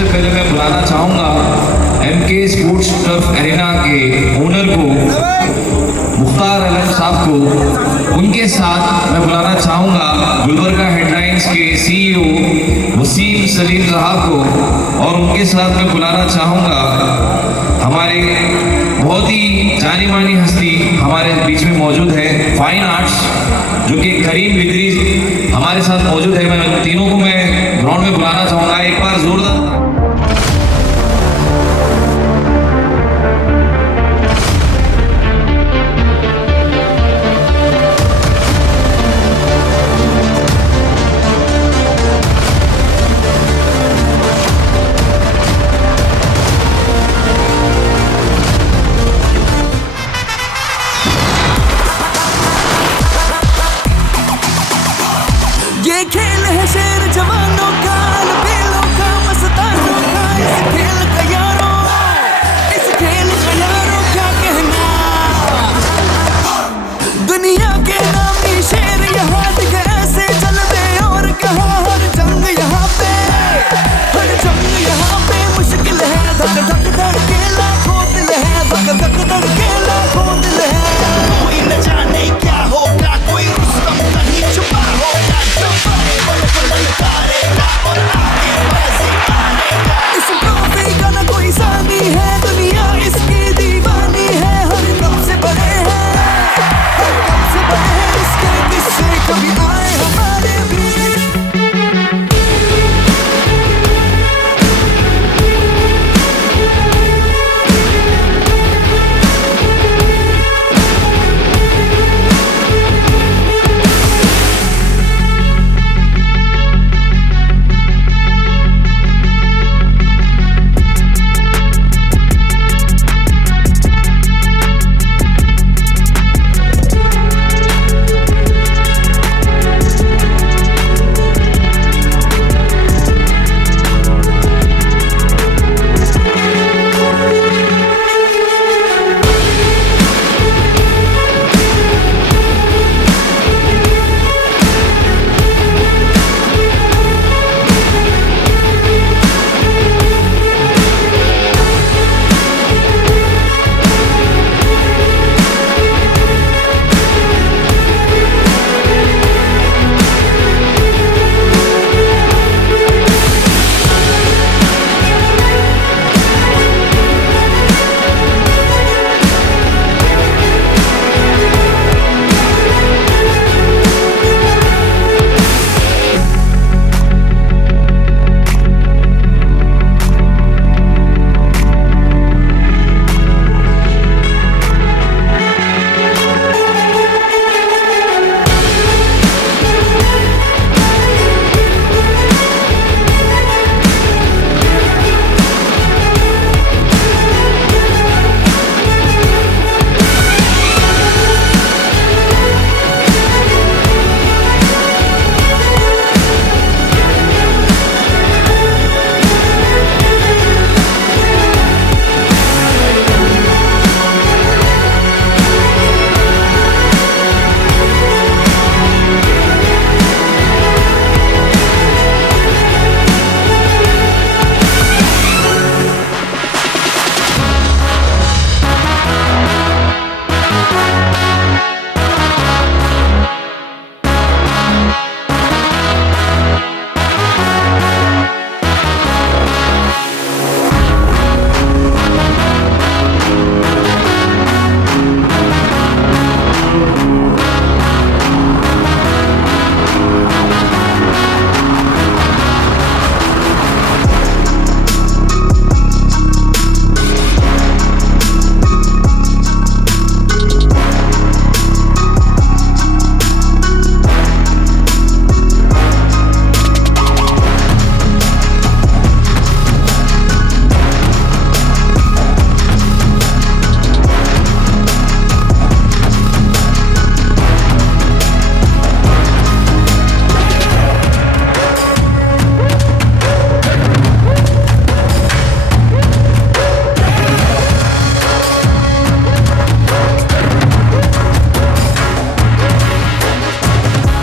सबसे पहले मैं बुलाना चाहूँगा MK स्पोर्ट्स टर्फ एरिना के ओनर को, मुख्तार अलम साहब को। उनके साथ मैं बुलाना चाहूँगा गुलबर्गा हेडलाइंस के CEO वसीम सलीम साहब को, और उनके साथ मैं बुलाना चाहूँगा हमारे बहुत ही जानी मानी हस्ती हमारे बीच में मौजूद है, फाइन आर्ट्स, जो कि करीम बिदरी हमारे साथ मौजूद है। मैं तीनों को मैं ग्राउंड में बुलाना चाहूँगा, एक बार जोरदार। ये खेल है शेर जवानों का,